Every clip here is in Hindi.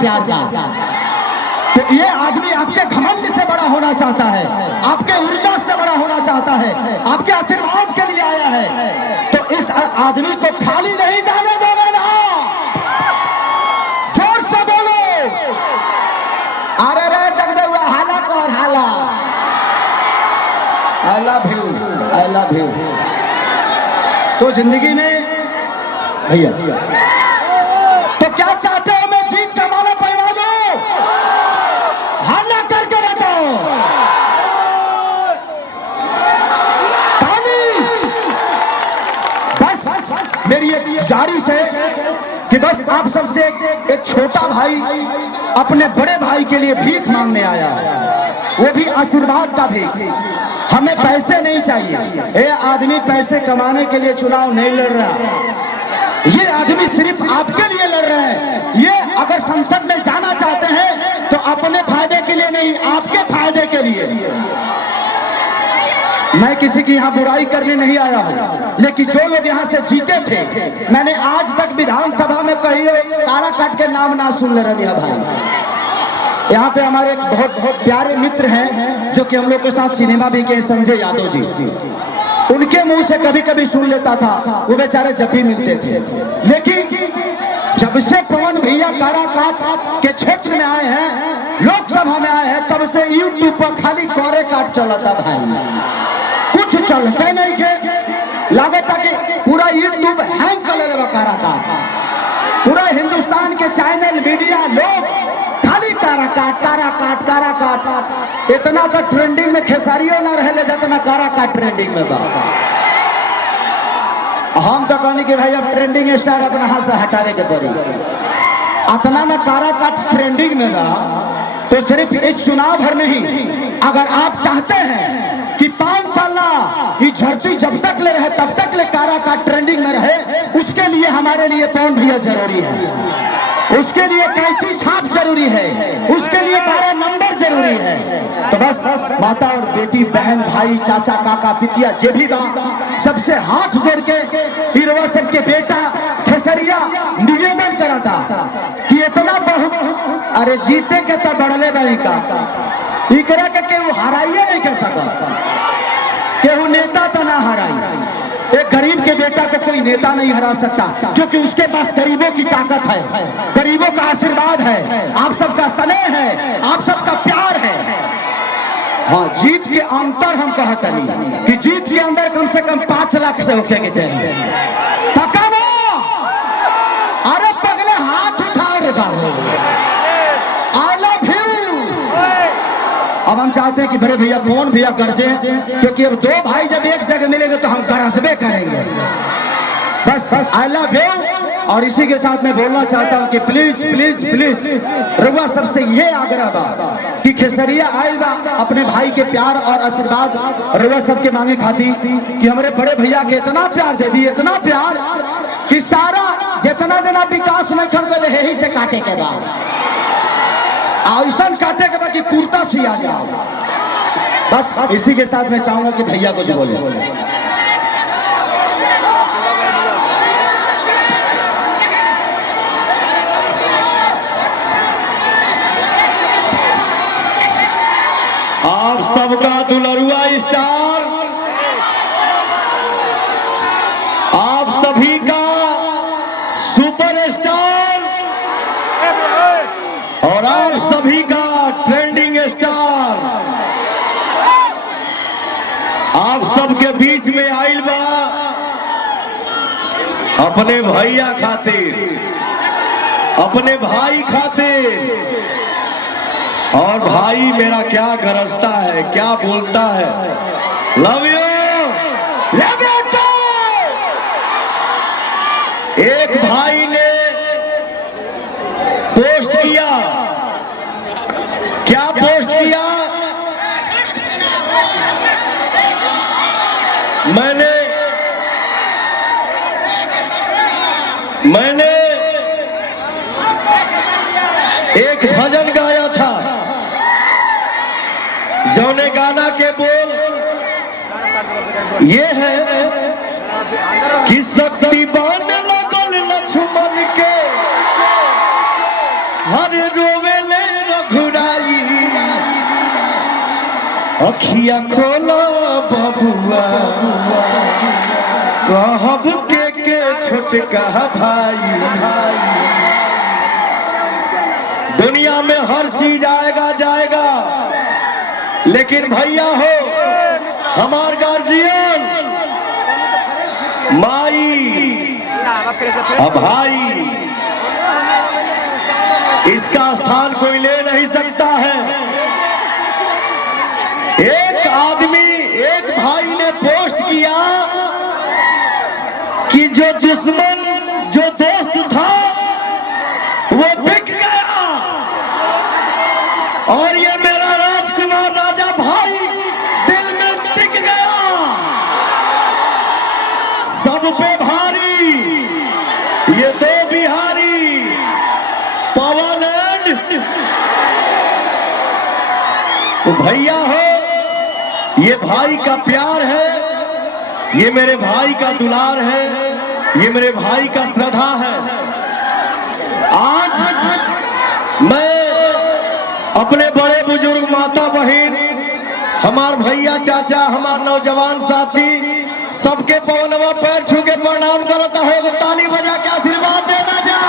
प्यार का। तो ये आदमी आपके घमंड से बड़ा होना चाहता है, आपके ऊर्जा से बड़ा होना चाहता है, आपके आशीर्वाद के लिए आया है। तो इस आदमी को खाली नहीं जाने दोगे ना। जोर से बोलो, अरे रे जगदे हुआ हाला कौन हाला। I love you, I love you. तो जिंदगी में भैया तो क्या चाहते हो, मैं जीत का माला पहना दूं? हल्ला करके बताओ। ताली। बस मेरी एक गुजारिश है कि बस आप सबसे एक छोटा भाई अपने बड़े भाई के लिए भीख मांगने आया है, वो भी आशीर्वाद का भीख। हमें पैसे नहीं चाहिए, ये आदमी पैसे कमाने के लिए चुनाव नहीं लड़ रहा। ये आदमी सिर्फ आपके लिए लड़ रहा है। ये अगर संसद में जाना चाहते हैं तो अपने फायदे के लिए नहीं, आपके फायदे के लिए। मैं किसी की यहाँ बुराई करने नहीं आया हूँ, लेकिन जो लोग यहाँ से जीते थे, मैंने आज तक विधानसभा में कही कारा काट के नाम ना सुन ले रही है भाई। यहाँ पे हमारे एक बहुत प्यारे मित्र हैं जो कि हम लोग के साथ सिनेमा भी किए, संजय यादव जी। उनके मुंह से कभी कभी सुन लेता था, वो बेचारे जब भी मिलते थे। लेकिन जब से पवन भैया काराकाट के क्षेत्र में आए हैं, लोकसभा में आए हैं, तब से यूट्यूब पर खाली कोरे काट चलता भाई, कुछ चलते नहीं के। लागत कि पूरा यूट्यूब हैंग कर ले काराकाट। पूरा हिंदुस्तान के चैनल मीडिया लोग खाली काराकाट काराकाट काराकाट। इतना तो ट्रेंडिंग में खेसारियों ना रहे जितना काराकाट ट्रेंडिंग में बा। हम तो कहनी कि भाई अब ट्रेंडिंग स्टार अपना हाथ से हटावे के पड़ी। इतना ना काराकाट ट्रेंडिंग में बा तो सिर्फ इस चुनाव भर नहीं, अगर आप चाहते हैं कि 5 साल ये झड़ती जब तक ले रहे तब तक ले काराकाट ट्रेंडिंग में रहे, उसके लिए हमारे लिए पवन भैया जरूरी है, उसके लिए कैंची छाप जरूरी है, उसके लिए 12 नंबर जरूरी है। तो बस माता और बेटी, बहन भाई, चाचा काका पितिया जे भी बा, सबसे हाथ जोड़ के हीरोवा सबके बेटा खेसरिया निवेदन करा था कि इतना बहुत अरे जीते के तो बढ़ले भाई का इकरा के केहू हराइए नहीं कर सका, केहू नेता तो ना हराई। एक गरीब के बेटा को कोई नेता नहीं हरा सकता, क्योंकि उसके पास गरीबों की ताकत है, गरीबों का आशीर्वाद है, आप सबका स्नेह है, आप सबका प्यार है। हाँ, जीत के अंतर हम कहते नहीं कि जीत के अंदर कम से कम 5 लाख से होके के चाहिए। पक्का ना? अरे पगले हाथ उठा रे बाबू। I love you. अब हम चाहते हैं कि बड़े भैया कौन भैया गरजे, क्योंकि अब 2 भाई जब एक जगह मिलेंगे तो हम गरजबे करेंगे। बस आई लव यू। और इसी के साथ मैं बोलना चाहता हूं कि प्लीज प्लीज प्लीज रघुआ सबसे ये आग्रह बा कि खेसरिया आयल बा अपने भाई के प्यार और आशीर्वाद रघुआ सबके मांगे खाती कि हमारे बड़े भैया के इतना प्यार दे दी, इतना प्यार कि सारा जितना जना विकास नहीं कर गए यही से काटे के बाद ऐसा काटे के बाद कि कुर्ता सिया जाओ। बस इसी के साथ मैं चाहूंगा कि भैया कुछ बोले। आप सबका दुलरुआ स्टार, आप सभी का सुपरस्टार और आप सभी का ट्रेंडिंग स्टार आप सबके बीच में आइल बा अपने भैया खातिर, अपने भाई खातिर। और भाई मेरा क्या गरजता है, क्या बोलता है, लव यू। एक भाई ने पोस्ट किया, क्या पोस्ट किया, मैंने एक भजन गाया था, जौने गाना के बोल ये है कि शक्ति बान लगल लक्ष्मण के हरे रोवेले रघुराई अखिया खोलो बबुआ कहब के छोटका भाई। दुनिया में हर चीज आएगा जाएगा, लेकिन भैया हो हमार गार्जियन माई अब भाई, इसका स्थान कोई ले नहीं सकता है। एक आदमी, एक भाई ने पोस्ट किया कि जो दुश्मन जो दोस्त था वो बिक गया, और ये मेरा राजकुमार राजा भाई दिल में टिक गया। सब पे भारी ये दो बिहारी पवन एंड, तो भैया हो ये भाई का प्यार है, ये मेरे भाई का दुलार है, ये मेरे भाई का श्रद्धा है। आज मैं अपने बड़े बुजुर्ग माता बहन, हमार भैया चाचा, हमार नौजवान साथी सबके पवनवा पैर छू के प्रणाम करता है। तो ताली बजा के आशीर्वाद देना जा।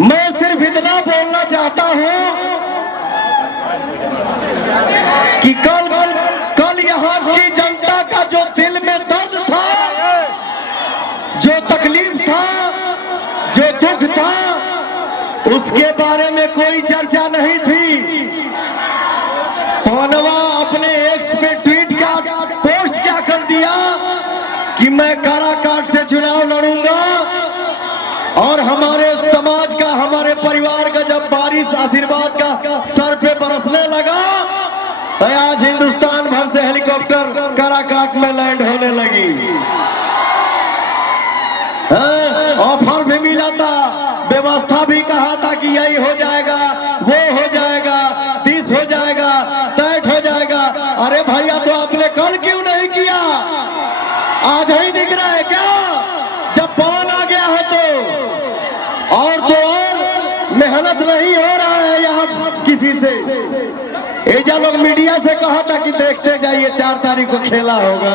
मैं सिर्फ इतना बोलना चाहता हूं कि कल यहाँ की जनता का जो दिल में दर्द था, जो तकलीफ था, जो दुख था, उसके बारे में कोई चर्चा नहीं थी। पवनवा अपने एक्स पे ट्वीट क्या पोस्ट क्या कर दिया कि मैं काराकाट से चुनाव लड़ूंगा, और हमारे समाज का, हमारे परिवार का जब बारिश आशीर्वाद का सर पे बरसने लगा तो आज हिंदुस्तान भर से हेलीकॉप्टर काराकाट में लैंड होने लगी। ऑफर भी मिला था, व्यवस्था भी कहा था कि यही हो जाएगा, वो हो जाएगा, दिस हो जाएगा, दैट हो जाएगा। अरे भैया तो आपने कल क्यों नहीं किया? आज ही दिख रहा है क्या? जब पवन आ गया है तो और मेहनत नहीं हो रहा है यहाँ किसी से। एजा लोग मीडिया से कहा था कि देखते जाइए 4 तारीख को खेला होगा।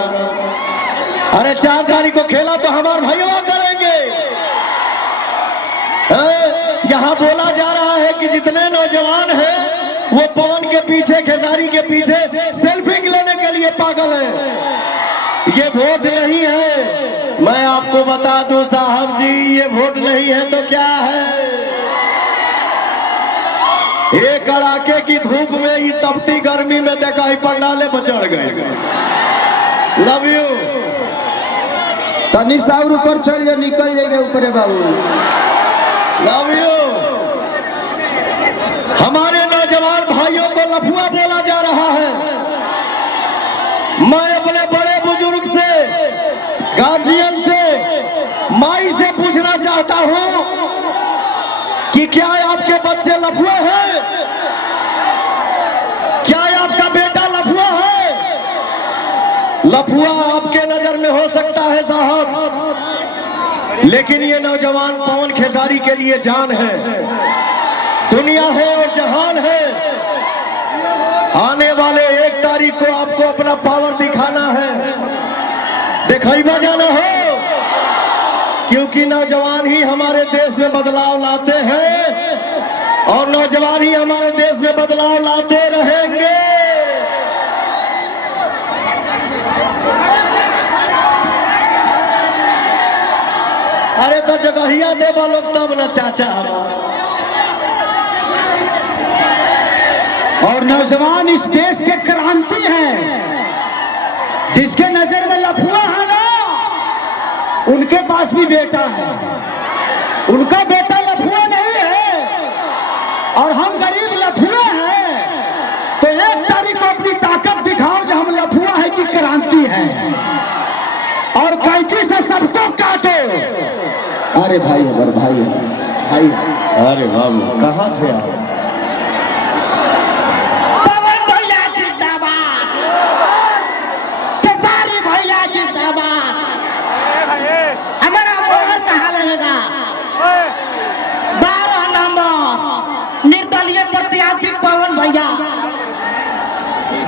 अरे 4 तारीख को खेला तो हमारे भैया करेंगे। यहाँ बोला जा रहा है कि जितने नौजवान हैं वो पवन के पीछे, खेसारी के पीछे सेल्फी लेने के लिए पागल है। ये वोट नहीं है। मैं आपको बता दूं साहब जी, ये वोट नहीं है तो क्या है? ये कड़ाके की धूप में, ये तपती गर्मी में देखा ही पंडाले पर चढ़ गए। Love you. तनिक साउर ऊपर चल जा, निकल जाएगा ऊपर बाबू। Love you. हमारे नौजवान भाइयों को लफुआ बोला जा रहा है। मैं अपने बड़े बुजुर्ग से, गार्जियन से, माई से पूछना चाहता हूं कि क्या आपके बच्चे लफुए हैं? क्या आपका बेटा लफुआ है? लफुआ आपके नजर में हो सकता है साहब, लेकिन ये नौजवान पवन खेसारी के लिए जान है, दुनिया है और जहान है। आने वाले 1 तारीख को आपको अपना पावर दिखाना है, दिखाई बजाना हो, क्योंकि नौजवान ही हमारे देश में बदलाव लाते हैं और नौजवान ही हमारे देश में बदलाव लाते रहेंगे। अरे तो जगहिया दे लोग तब न चाचा। और नौजवान इस देश के क्रांति हैं। जिसके नजर में लफुआ है ना, उनके पास भी बेटा है। उनका बेटा लफुआ नहीं है और हम गरीब लफुआ हैं। तो 1 तारीख को अपनी ताकत दिखाओ जो हम लफुआ है कि क्रांति है, और कैंची से सबको काटो। अरे भाई, हमारे भाई है, भाई। अरे बाबू कहाँ थे आप?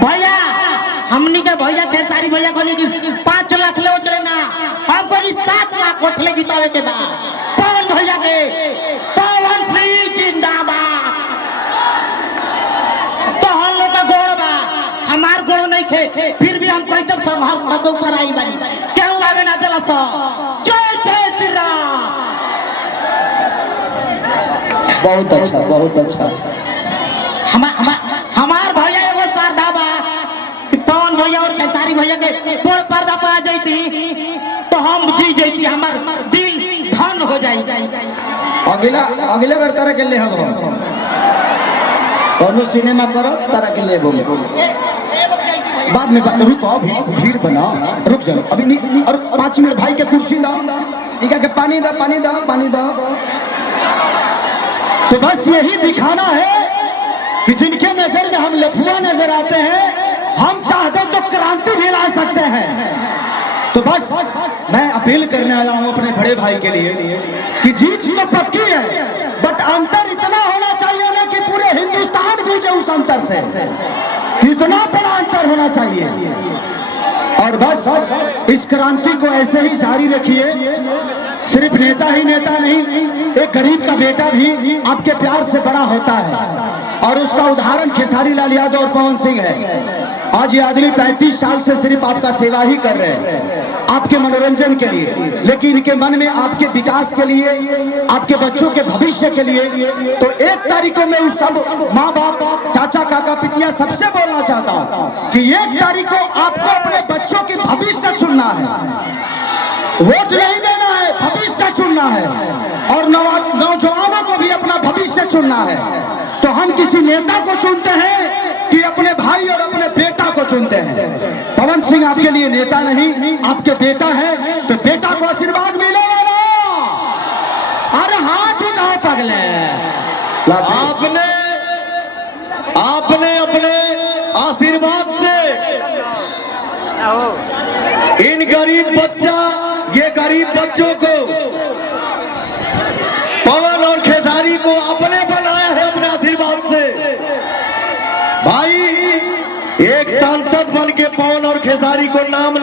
भैया हमनी के भैया खेसारी भैया को नहीं कि 5 लाख ले उतरे ना, हमको 7 लाख उठले जितावे के बाद पवन भैया के पवन सिंह जिंदाबाद। तो हम लोग का गोड़ बा, हमार गोड़ नहीं खे, फिर भी हम कैसे संभाल के ऊपर आई बानी, क्यों आवे ना दिला सो। जय जय श्री राम। बहुत अच्छा, बहुत अच्छा। हमार भैया एगो शारदा बा कि पवन भैया और खेसारी भैया के बड़ पर्दा पर आ जाती तो हम जी जाती, हमार दिल धन हो जाई। अगले बार तारा के ले हम कौनो सिनेमा करो, तारा के ले बोले बाद में रुक, अभी भीड़ बना, रुक जाओ अभी नहीं। और 5 मिनट भाई के कुर्सी दो, इनका के पानी दो, पानी दो, पानी दो। तो बस यही दिखाना है कि जिनके नजर में हम लफुआ नजर आते हैं, हम चाहते तो क्रांति भी ला सकते हैं। तो बस मैं अपील करने आया हूं अपने बड़े भाई के लिए कि जीत तो पक्की है, बट अंतर इतना होना चाहिए ना कि पूरे हिंदुस्तान जीते उस अंतर से, इतना बड़ा अंतर होना चाहिए। और बस इस क्रांति को ऐसे ही जारी रखिए। सिर्फ नेता ही नेता नहीं, एक गरीब का बेटा भी आपके प्यार से बड़ा होता है, और उसका उदाहरण खेसारी लाल यादव और पवन सिंह है। आज ये आदमी 35 साल से सिर्फ आपका सेवा ही कर रहे हैं, आपके मनोरंजन के लिए, लेकिन इनके मन में आपके विकास के लिए, आपके बच्चों के भविष्य के लिए। तो 1 तारीख को मैं उस सब माँ बाप, चाचा, काका, पितिया सबसे बोलना चाहता हूँ कि 1 तारीख को आपको अपने बच्चों की भविष्य चुनना है, वोट नहीं देना है, भविष्य चुनना है, और नौजवानों को भी अपना भविष्य चुनना है। तो हम किसी नेता को चुनते हैं कि अपने भाई और अपने बेटा को चुनते हैं। पवन सिंह आपके लिए नेता नहीं, आपके बेटा है, तो बेटा को आशीर्वाद मिलेगा ना। अरे हाथ उठाओ पगले। आपने अपने आशीर्वाद से इन ये गरीब बच्चों को, पवन और खेसारी को अपने बनाया है अपने आशीर्वाद से। भाई एक सांसद बन के पवन और खेसारी को नाम